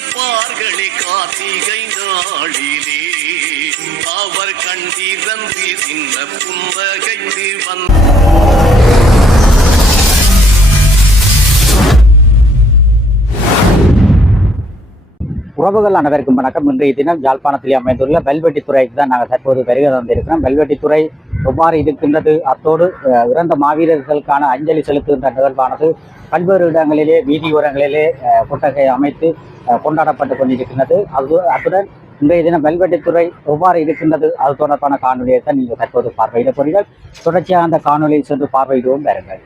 திறப்பார்களே கார்த்திகை நாளிலே அவர் கண் சின்ன புன்னகைத்து வந்த உறவுகள் அனைவருக்கும் வணக்கம். இன்றைய தினம் யாழ்ப்பாணத்தில் அமைந்துள்ள வெல்வெட்டி துறைக்கு தான் நாங்கள் தற்போது வருகை வந்திருக்கிறோம் வெல்வெட்டித்துறை எவ்வாறு இருக்கின்றது? அத்தோடு இறந்த மாவீரர்களுக்கான அஞ்சலி செலுத்துகின்ற நிகழ்வானது பல்வேறு இடங்களிலே வீதியோரங்களிலே அஹ், கொட்டகை அமைத்து கொண்டாடப்பட்டு கொண்டிருக்கின்றது. அது அத்துடன் இன்றைய தினம் வெல்வெட்டித்துறை எவ்வாறு இருக்கின்றது? அது தொடர்பான காணொலியை தான் நீங்கள் தற்போது பார்வையிட போறீர்கள் தொடர்ச்சியாக அந்த காணொலியை சென்று பார்வையிடுவோம். பாருங்கள்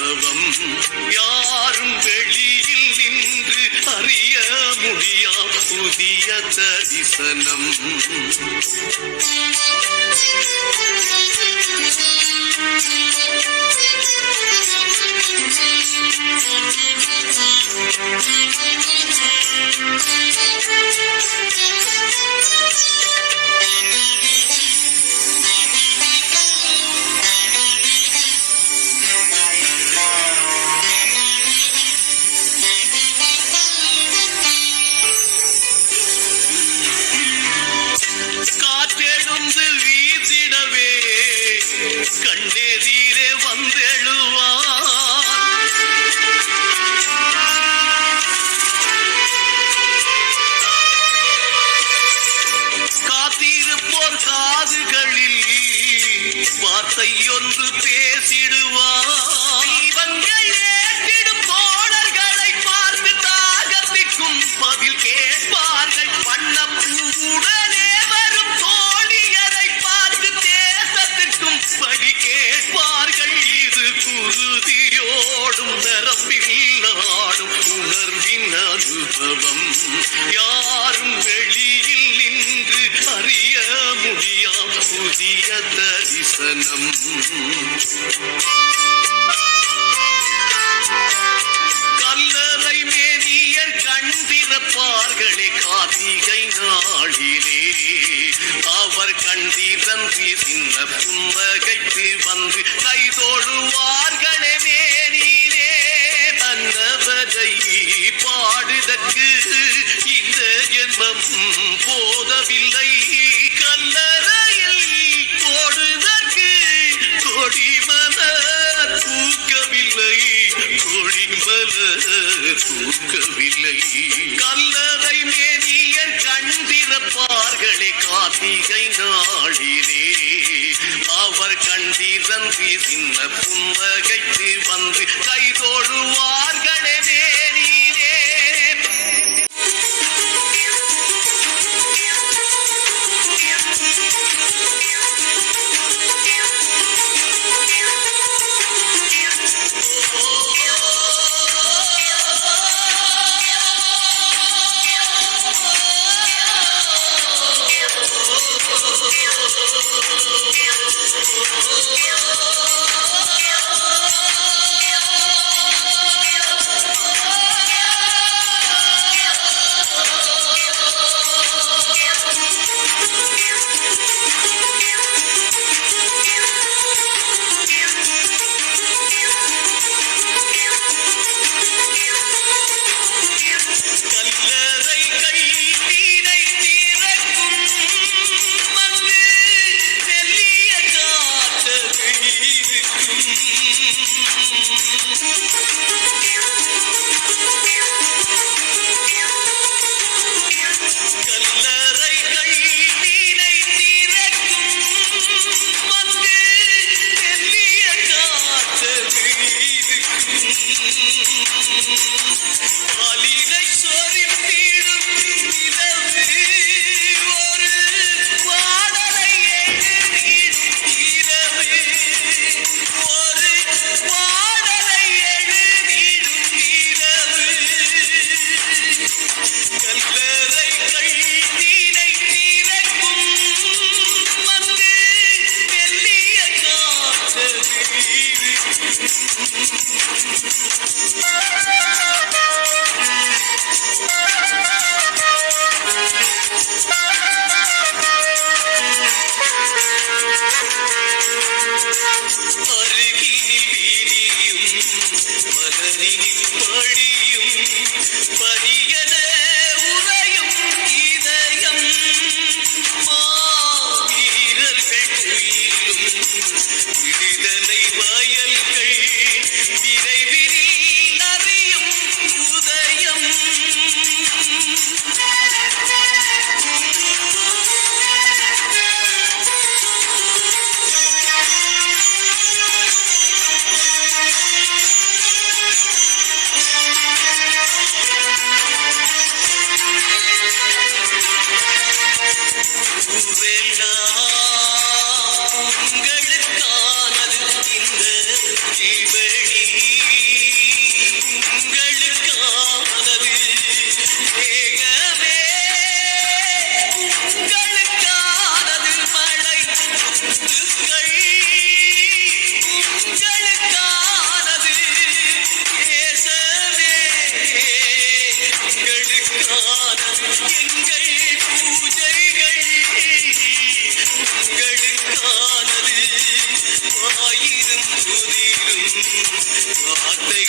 அனுபவம் யாரும் வெளியில் நின்று அறிய முடியா புதிய தரிசனம். கல்லறை மேதியர் கண் திறப்பார்களே கார்த்திகை நாளிலே. அவர் கண் திறந்து சின்ன புன்னகைத்து வந்து கை கைதோழுவார்களே மேனிலே. அன்னவரை பாடுதற்கு இந்த ஜென்மம் போதவில்லை. you. காற்று வீதிக்கும் காலினை சோறி അരികിനിൽ വീടിയും മലരിൽ പടിയും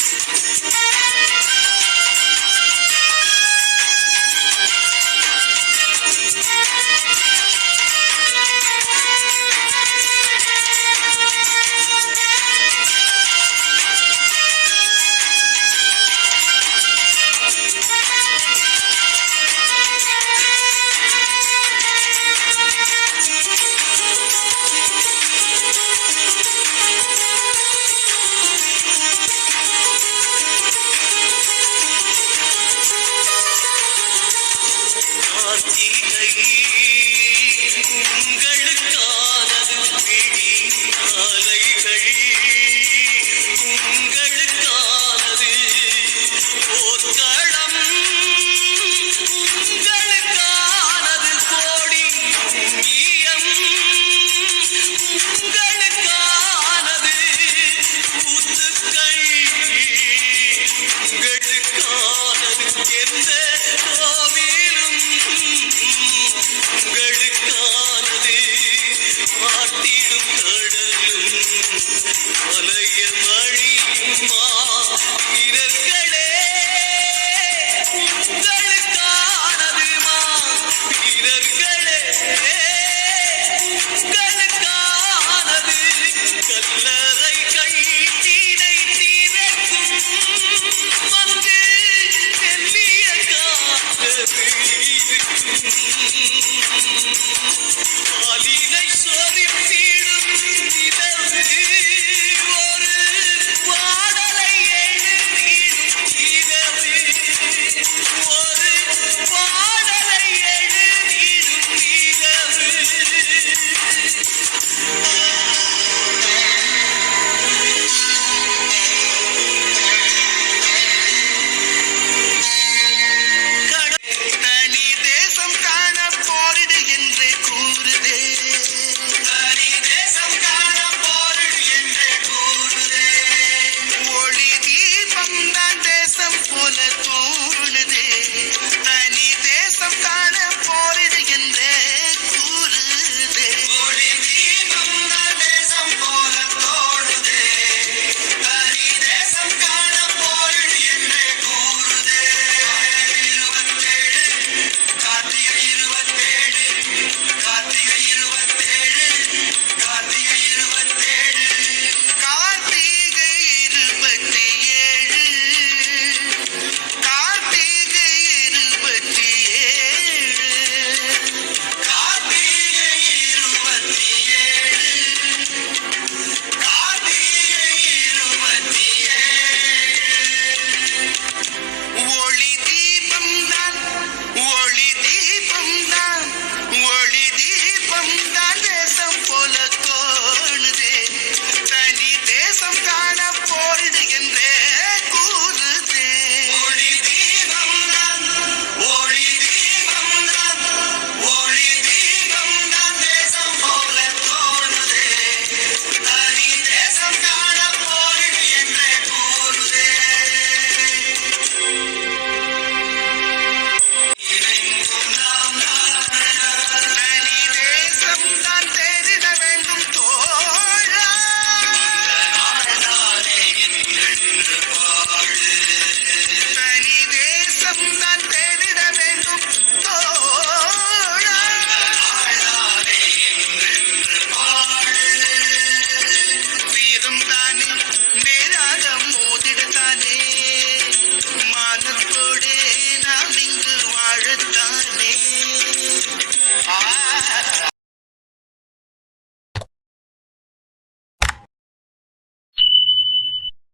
Thank you. Bye.